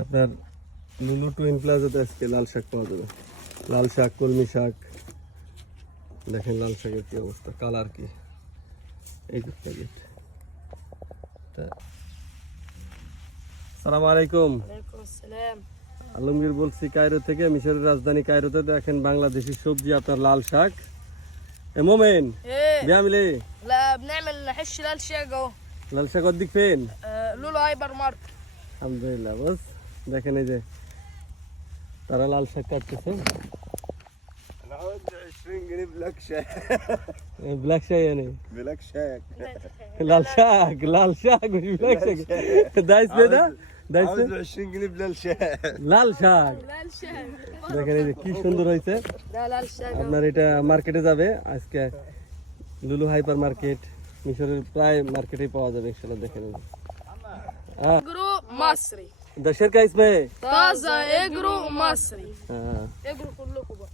আপনার লুলু টুইন প্লাজাতে আজকে লাল শাক পাওয়া যাবে। লাল শাক, কলমি শাক, দেখেন লাল শাকের কি অবস্থা, কালার কি, এই যে প্যাকেট। সালাম আলাইকুম। আলমগীর বলছি কায়রো থেকে, মিশরের রাজধানী কায়রোতে। দেখেন বাংলাদেশি সবজি, আপনার লাল শাক। মোমেন بيعمل ايه؟ لا بنعمل حش للشاق اهو. লাল শাক অর্ধেক ফেন لولو هايبر ماركت. আলহামদুলিল্লাহ। বস দেখেন এই যে তারা লাল শাক কাটতেছে। انا عاوز 20 جنيه بلاك شاك. ব্ল্যাক শাক يعني بلاك شاك. লাল শাক ব্ল্যাক শাক দাইস বে দা দাইস عاوز 20 جنيه بلاك شاك. লাল শাক। للشاق. দেখেন এই যে কি সুন্দর হয়েছে। لا للشاق. আপনার এটা মার্কেটে যাবে আজকে, লুলু হাইপার মার্কেট মিশরের প্রায় মার্কেটেই পাওয়া যাবে ইনশাআল্লাহ। দেখেন اجرو مصري. ده شركة اسمها ايه؟ طازة اجرو مصري. हाँ اجرو كلكم بقى.